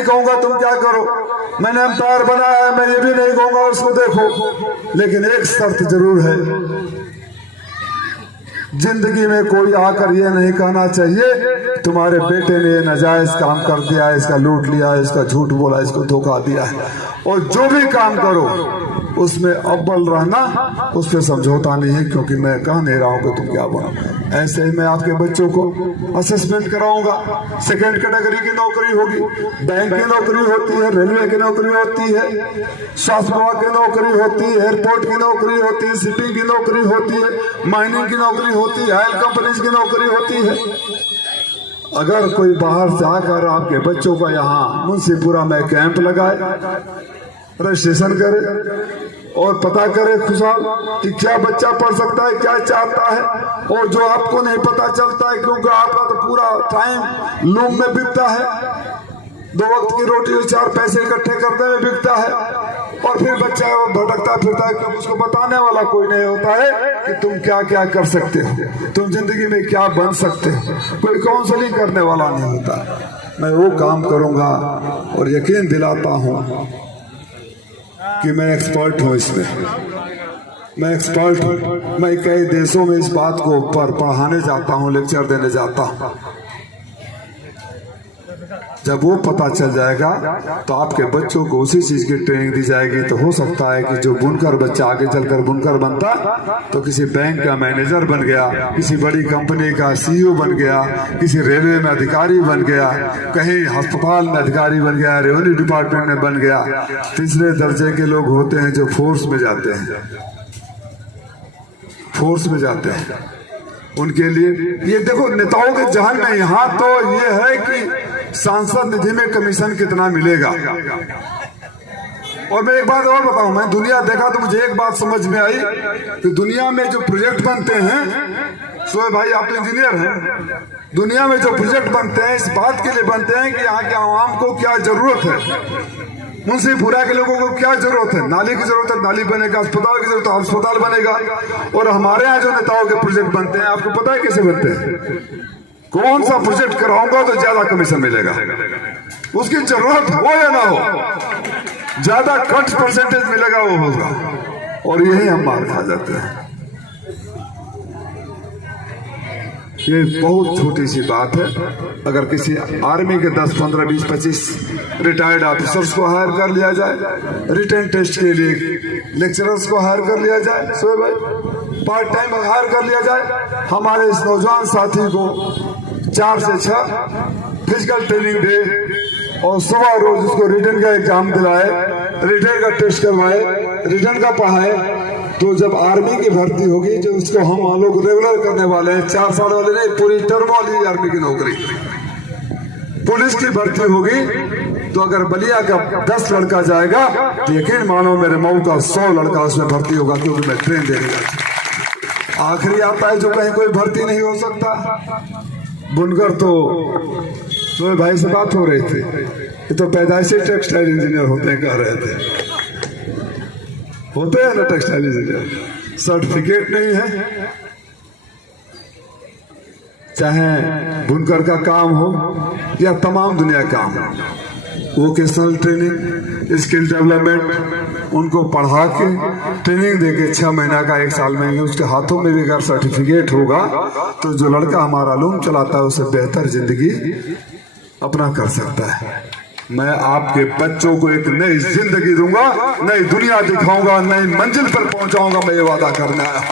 कहूंगा तुम क्या करो, मैंने एम्पायर बनाया है, मैं ये भी नहीं कहूंगा उसको देखो। लेकिन एक शर्त जरूर है, जिंदगी में कोई आकर ये नहीं कहना चाहिए तुम्हारे बेटे ने ये नाजायज काम कर दिया है, इसका लूट लिया है, इसका झूठ बोला, इसको धोखा दिया है। और जो भी काम करो उसमें अव्वल रहना, उस पर समझौता नहीं है, क्योंकि मैं कह नहीं रहा हूं कि तुम क्या बनो। ऐसे ही मैं आपके बच्चों को असेसमेंट कराऊंगा। सेकंड कैटेगरी की नौकरी होगी, बैंक की नौकरी होती है, रेलवे की नौकरी होती है, स्वास्थ्य विभाग की नौकरी होती है, एयरपोर्ट की नौकरी होती है, शिपिंग की नौकरी होती है, माइनिंग की नौकरी होती है, ऑयल कंपनीज की नौकरी होती है। अगर कोई बाहर से आकर आपके बच्चों का यहाँ मुंशीपुरा में कैंप लगाए, रजिस्ट्रेशन करे और पता करे खुशहाल कि क्या बच्चा पढ़ सकता है, क्या चाहता है, और जो आपको नहीं पता चलता है क्योंकि आपका तो पूरा टाइम लूम में बीतता है, 2 वक्त की रोटी और 4 पैसे इकट्ठे करने में बीतता है, और फिर बच्चा भटकता फिरता है क्योंकि उसको बताने वाला कोई नहीं होता है कि तुम क्या क्या कर सकते हो, तुम जिंदगी में क्या बन सकते हो, कोई काउंसलिंग करने वाला नहीं होता। मैं वो काम करूंगा और यकीन दिलाता हूं कि मैं एक्सपर्ट हूँ इसमें, मैं एक्सपर्ट हूँ। मैं कई देशों में इस बात को पढ़ाने जाता हूँ, लेक्चर देने जाता हूँ। जब वो पता चल जाएगा तो आपके बच्चों को उसी चीज की ट्रेनिंग दी जाएगी। तो हो सकता है कि जो बुनकर बच्चा आगे चलकर बुनकर बनता तो किसी बैंक का मैनेजर बन गया, किसी बड़ी कंपनी का सीईओ बन गया, किसी रेलवे में अधिकारी बन गया, कहीं अस्पताल में अधिकारी बन गया, रेवेन्यू डिपार्टमेंट में बन गया। तीसरे दर्जे के लोग होते हैं जो फोर्स में जाते हैं, फोर्स में जाते हैं। उनके लिए ये देखो नेताओं के जहन में यहाँ तो ये है कि सांसद निधि में कमीशन कितना मिलेगा। और मैं एक बात और बताऊं, मैं दुनिया देखा तो मुझे एक बात समझ में आई कि दुनिया में जो प्रोजेक्ट बनते हैं, शोएब भाई आप तो इंजीनियर हैं, दुनिया में जो प्रोजेक्ट बनते हैं इस बात के लिए बनते हैं कि यहाँ के आवाम को क्या जरूरत है, मुंशीपुरा के लोगों को क्या जरूरत है, नाली की जरूरत है, नाली बनेगा, अस्पताल की जरूरत है, अस्पताल बनेगा। और हमारे यहाँ जो नेताओं के प्रोजेक्ट बनते हैं, आपको पता है कैसे बनते हैं? कौन सा प्रोजेक्ट कराऊंगा तो ज्यादा कमीशन मिलेगा, उसकी जरूरत हो या ना हो, ज्यादा कट परसेंटेज मिलेगा वो होगा, और यही हम मार खा जाते हैं। ये बहुत छोटी सी बात है। अगर किसी आर्मी के 10, 15, 20, 25 रिटायर्ड ऑफिसर्स को हायर कर लिया जाए, रिटन टेस्ट के लिए लेक्चरर्स को हायर कर लिया जाए, शोएब भाई पार्ट टाइम हायर कर लिया जाए, हमारे इस नौजवान साथी को 4 से 6 फिजिकल ट्रेनिंग दे और सुबह रोज उसको रिटन का एग्जाम दिलाए, रिटन का टेस्ट करवाए, रिटन का पढ़ाए, तो जब आर्मी की भर्ती होगी जो उसको हम लोग रेगुलर करने वाले हैं, 4 साल वाले नहीं, पूरी टर्म वाली आर्मी की नौकरी, पुलिस की भर्ती होगी, तो अगर बलिया का 10 लड़का जाएगा तो यकीन मानो मेरे मऊ का 100 लड़का उसमें भर्ती होगा, क्योंकि मैं ट्रेन दे रहा। आखिरी आता है जो कहीं कोई भर्ती नहीं हो सकता। बुनकर तो शोएब भाई से बात हो रही थी, ये तो पैदाइशी टेक्सटाइल इंजीनियर होते हैं, कह रहे थे, होते हैं ना टेक्सटाइल इंजीनियर, सर्टिफिकेट नहीं है। चाहे बुनकर का काम हो या तमाम दुनिया काम, वोकेशनल ट्रेनिंग, स्किल डेवलपमेंट, उनको पढ़ा के ट्रेनिंग देके 6 महीना का 1 साल में उसके हाथों में भी अगर सर्टिफिकेट होगा तो जो लड़का हमारा लूम चलाता है उसे बेहतर जिंदगी अपना कर सकता है। मैं आपके बच्चों को एक नई जिंदगी दूंगा, नई दुनिया दिखाऊंगा, नई मंजिल पर पहुंचाऊंगा, मैं ये वादा करना है।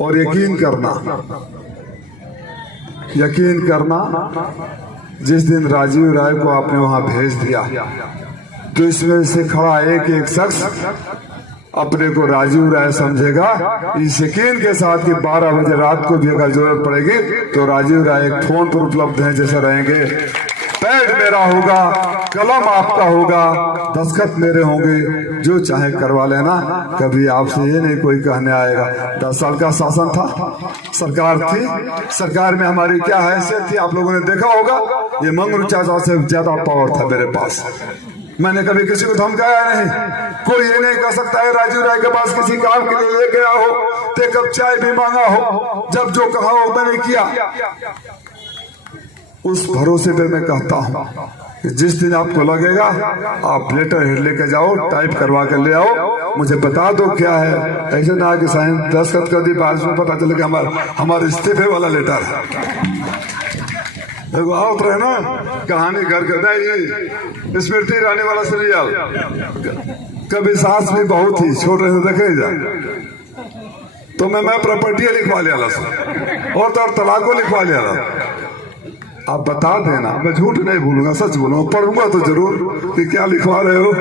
और यकीन करना जिस दिन राजीव राय को आपने वहां भेज दिया तो इसमें से खड़ा एक शख्स अपने को राजीव राय समझेगा, इस यकीन के साथ कि 12 बजे रात को भी अगर जरूरत पड़ेगी तो राजीव राय एक फोन पर उपलब्ध हैं जैसे रहेंगे, पैड मेरा होगा, कलम आपका होगा, दस्तखत मेरे होंगे, जो चाहे करवा लेना, कभी आपसे ये नहीं कोई कहने आएगा। 10 साल का शासन था, सरकार थी, सरकार में हमारी क्या हैसियत थी आप लोगों ने देखा होगा। ये मंगरू चाचा से ज्यादा पावर था मेरे पास, मैंने कभी किसी को धमकाया नहीं। कोई ये नहीं कह सकता है राजीव राय के पास किसी काम के लिए ले गया हो, ते कप चाय भी मांगा हो, जब जो कहा हो मैंने किया। उस भरोसे पे मैं कहता हूँ कि जिस दिन आपको लगेगा आप लेटर हेड लेके जाओ, टाइप करवा के ले आओ, मुझे बता दो क्या है। ऐसे ना कि साइन दस्तखत कर दी, बाद में पता चले कि हमारे इस्तीफे वाला लेटर है। देखो आओ रहे ना कहानी घर के नहीं, स्मृति ईरानी वाला सीरियल, कभी सास भी बहुत ही छोटे से देखे जा तो मैं प्रॉपर्टी लिखवा लिया और तो तलाको लिखवा लिया। आप बता देना, मैं झूठ नहीं बोलूंगा, सच बोलूंगा, पढ़ूंगा तो जरूर कि क्या लिखवा रहे हो,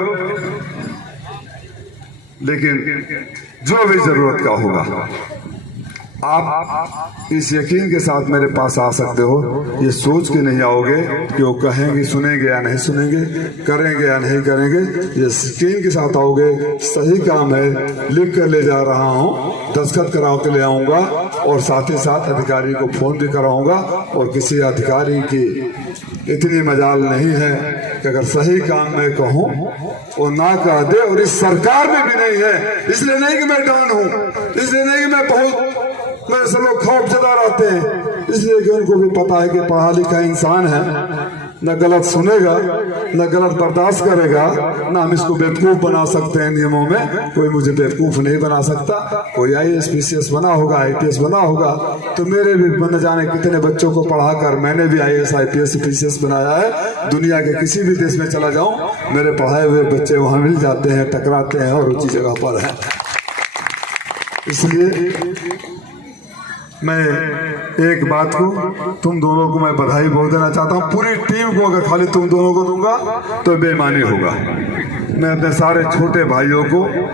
लेकिन जो भी जरूरत का होगा आप इस यकीन के साथ मेरे पास आ सकते हो। ये सोच के नहीं आओगे कि वो कहेंगे सुनेंगे या नहीं सुनेंगे, करेंगे या नहीं करेंगे। ये यकीन के साथ आओगे सही काम है, लिख कर ले जा रहा हूँ, दस्तखत करा के ले आऊंगा और साथ ही साथ अधिकारी को फोन भी कराऊंगा। और किसी अधिकारी की इतनी मजाल नहीं है कि अगर सही काम मैं कहूँ वो ना कह दे। और इस सरकार में भी नहीं है, इसलिए नहीं कि मैं डॉन हूँ, इसलिए नहीं कि मैं बहुत मेरे से लोग खौफ जता रहते हैं, इसलिए कि उनको भी पता है कि पढ़ा लिखा इंसान है, न गलत सुनेगा न गलत बर्दाश्त करेगा, ना हम इसको बेवकूफ बना सकते हैं। नियमों में कोई मुझे बेवकूफ नहीं बना सकता। कोई IAS PCS बना होगा, IPS बना होगा, तो मेरे भी न जाने कितने बच्चों को पढ़ाकर मैंने भी IAS IPS PCS बनाया है। दुनिया के किसी भी देश में चला जाऊं मेरे पढ़ाए हुए बच्चे वहां मिल जाते हैं, टकराते हैं और ऊंची जगह पर है। इसलिए मैं एक बात को तुम दोनों को मैं बधाई बहुत देना चाहता हूँ। पूरी टीम को अगर खाली तुम दोनों को दूंगा तो बेईमानी होगा। मैं अपने सारे छोटे भाइयों को